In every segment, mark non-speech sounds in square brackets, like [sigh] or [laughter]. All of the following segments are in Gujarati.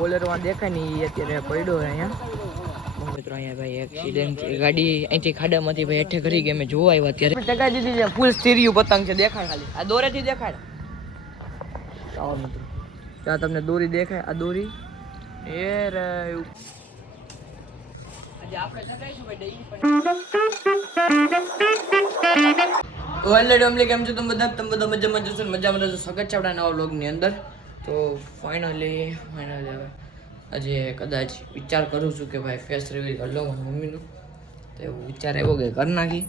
બોલેરો દેખાય ને અત્યારે પડ્યો છે અહીંયા. મિત્રો અહીંયા ભાઈ એક્સિડન્ટ ગાડી અહીંથી ખાડામાંથી ભાઈ હેઠે કરી અમે જોવા આવ્યા અત્યારે. ટકા દીધી છે ફૂલ સ્ટીરિયું પતંગ છે દેખાય ખાલી. આ દોરેથી દેખાય. આવો મિત્રો. ત્યાં તમને દોરી દેખાય આ દોરી. એ રે. ઓલરેડી અમને કેમ છો? તમે બધા તમે બધા મજામાં જશો મજા મજામાં જશો સ્વાગત છે આપણા નવા વ્લોગની અંદર. તો ફાઇનલી ફાઇનલી હવે આજે કદાચ વિચાર કરું છું કે ભાઈ ફેસ રિવીલ કરી લઉં મમ્મીનું. તો એવો વિચાર એવો કે કરી નાખી.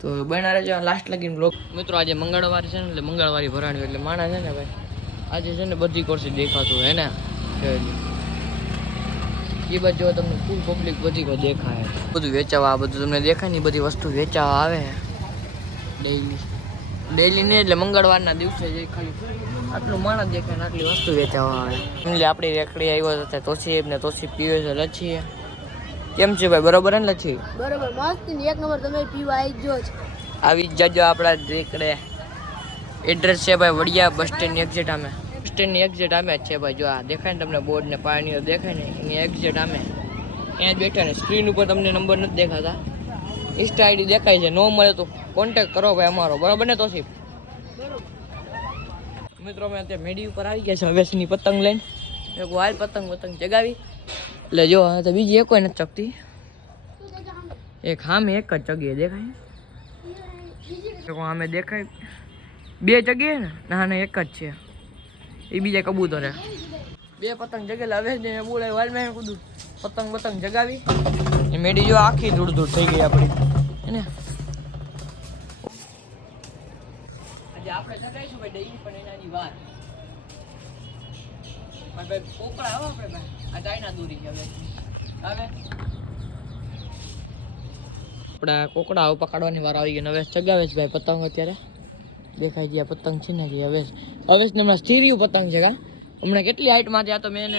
તો બના રહેજો લાસ્ટ લગીને બ્લોક મિત્રો, આજે મંગળવાર છે ને, એટલે મંગળવારી ભરાણ્યું એટલે માણા છે ને ભાઈ, આજે છે ને બધી કોર્સી દેખાતું હે ને. એ બાજુ તમને ફૂલ પબ્લિક બધી દેખાય. બધું વેચાવા બધું તમને દેખાય ને બધી વસ્તુ વેચાવા આવે. ડેઈલી ડેઈલી નહીં, એટલે મંગળવારના દિવસે જે ખાલી આટલું માણસ દેખાય આટલી વસ્તુ વેચાવા આવે. એટલે આપણી રેકડી આવ્યો તો તોસી ને તોસી પીવે છે લચ્છી કેમ છે ભાઈ બરોબર ને લચ્છી બરોબર મસ્ત ને એક નંબર તમે પીવા આવી જો આવી જાજો આપણા રેકડે. એડ્રેસ છે ભાઈ વડિયા બસ સ્ટેન્ડની એક્ઝેટ આમે બસ સ્ટેન્ડની એક્ઝેટ આમે જ છે ભાઈ જો આ દેખાય ને તમને બોર્ડ ને પાણીઓ દેખાય ને એની એક્ઝેટ આમે ત્યાં જ બેઠા ને સ્ક્રીન ઉપર તમને નંબર નથી દેખાતા. ઇન્સ્ટા આઈડી દેખાય છે ન મળે તો કોન્ટેક્ટ કરો ભાઈ અમારો બરાબર ને તોસી મિત્રો, અમે અત્યારે મેડી ઉપર આવી ગયા છે હવેસની પતંગ લઈને. એક વાલ પતંગ પતંગ જગાવી. એટલે જો હવે તો બીજી એકોય નથી ચકતી એક હામે એક જ ચગીએ દેખાય. આમે દેખાય. બે જગ્યાએ ને, ના એક જ છે. એ બીજા કબૂતરે. બે પતંગ જગેલા, હવે ને બોલાય વાલમાં કૂદું પતંગ પતંગ જગાવી. એ મેડી જો આખી ધૂળ ધૂળ થઈ ગઈ આપણી. હે આપણે જગાઈશું ભાઈ ડેલી પણ એનાની વાત. પણ ભાઈ, પોપડા આવો આપણે ભાઈ. આ ચાઇના દોરી હવે. હવે? આપણા કોકડા પકડવાની વાર આવી ગઈ હવે ચગાવે છે ભાઈ પતંગ અત્યારે. દેખાય ગયા, પતંગ છે ને હવે. હવે હમણાં સ્ટીરિયું પતંગ છે કા? હમણાં કેટલી હાઈટમાં ત્યાં તો મેં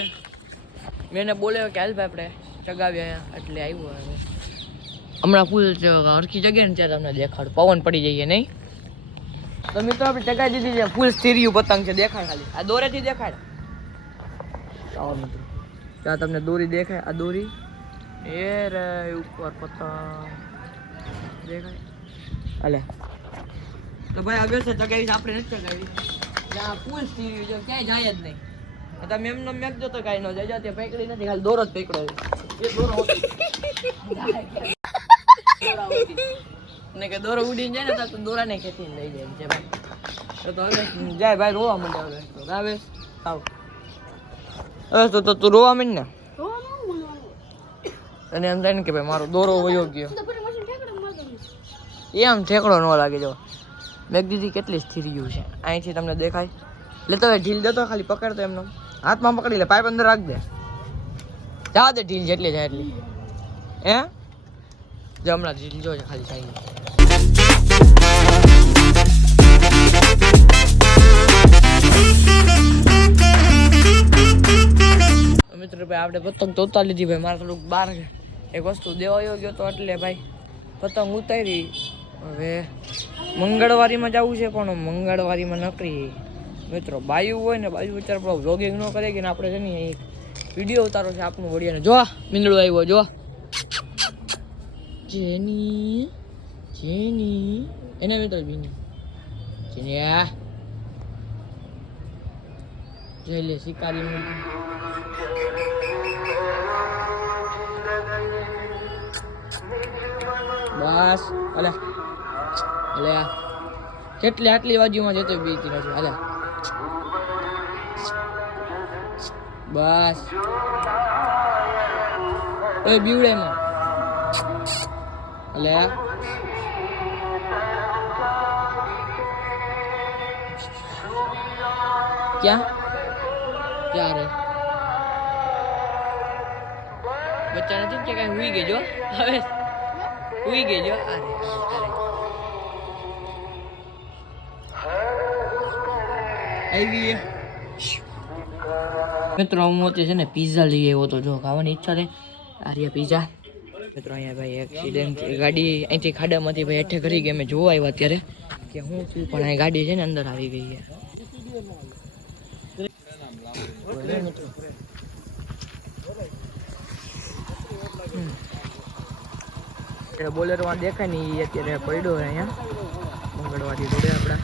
મેં એને બોલ્યો કે હાલ ભાઈ આપણે ચગાવીએ અહીંયા. એટલે આવ્યું હવે. હમણાં ફૂલ હરખી જગ્યાએ ને ત્યારે તમને દેખાડ. પવન પડી જઈએ નહીં? તો મિત્રો આપણે ટકાઈ દીધી છે. ફૂલ સ્ટીરિયું પતંગ છે. દેખાય ખાલી. આ દોરેથી દેખાય. આવો મિત્રો. ચા તમને દોરી દેખાય. આ દોરી. એ રે ઉપર પતંગ. દેખાય. અલે તો ભાઈ હવે છે. ટકાવી આપણે નથી ટકાવી ત્યાં ફૂલ સ્ટીરિયું છે. ક્યાંય જાય જ નહીં. આ તમે એમનો મેક જો તો કાંઈ ન જાય. ત્યાં પકડી નથી. ખાલી દોરો જ પકડ્યો એ દોરો. [laughs] [laughs] ને કે દોરો ઉડીને જાય ને તો દોરાને ખેંચીને લઈ જાય છે ભાઈ તો હવે જાય ભાઈ રોવા માંડે હવે. હવે આવ. હવે તો તો તું રોવા માંડ ને. અને એમ થાય ને કે ભાઈ મારો દોરો વયો ગયો. એ આમ ઠેકડો ન લાગે જો. મેં દીધી કેટલી સ્થિર ગયું છે. અહીંથી તમને દેખાય. એટલે તો ઢીલ દેતો ખાલી પકડતો એમનો. હાથમાં પકડી લે, પાઇપ અંદર રાખ દે. જા દે ઢીલ જેટલી જાય એટલી. હે? જો હમણાં ઢીલ જો ખાલી થાય મિત્રો ભાઈ, આપણે પતંગ તો ઉતારી લીધી ભાઈ, મારે થોડુંક બહાર એક વસ્તુ દેવા આવ્યો ગયો તો એટલે ભાઈ, પતંગ ઉતારી. હવે મંગળવારીમાં જવું છે, પણ મંગળવારીમાં નકરી. મિત્રો, બાયુ હોય ને બાયુ વિચાર પડો વ્લોગિંગ ન કરે કે આપણે છે ને એક વીડિયો ઉતારો છે, આપણું વડિયાને જો મીંદડો આવ્યો, જો જેની જેની એને મિત્રો બીની જેની આ જઈ લે શિકારી બસ અલે અલે કેટલી આટલી બાજુમાં જતો બીતી નથી અલે બસ એ બીવડે અલે ક્યાં ક્યાં રે બચ્ચા નથી કે કઈ હુઈ ગયો હવે હુઈ જો અરે આવી મિત્રો હું અત્યારે છે ને પીઝા લઈ આવ્યો તો જો ખાવાની ઈચ્છા થઈ આર્યા પિઝા મિત્રો, અહીંયા ભાઈ એક્સિડન્ટ ગાડી અહીંથી ખાડામાંથી ભાઈ હેઠે કરી ગઈ. અમે જોવા આવ્યા અત્યારે કે હું છું, પણ અહીં ગાડી છે ને અંદર આવી ગઈ છે. બોલેરોમાં દેખાય ને એ અત્યારે પડ્યો અહીંયા. મંગળવારથી જોડે આપણે.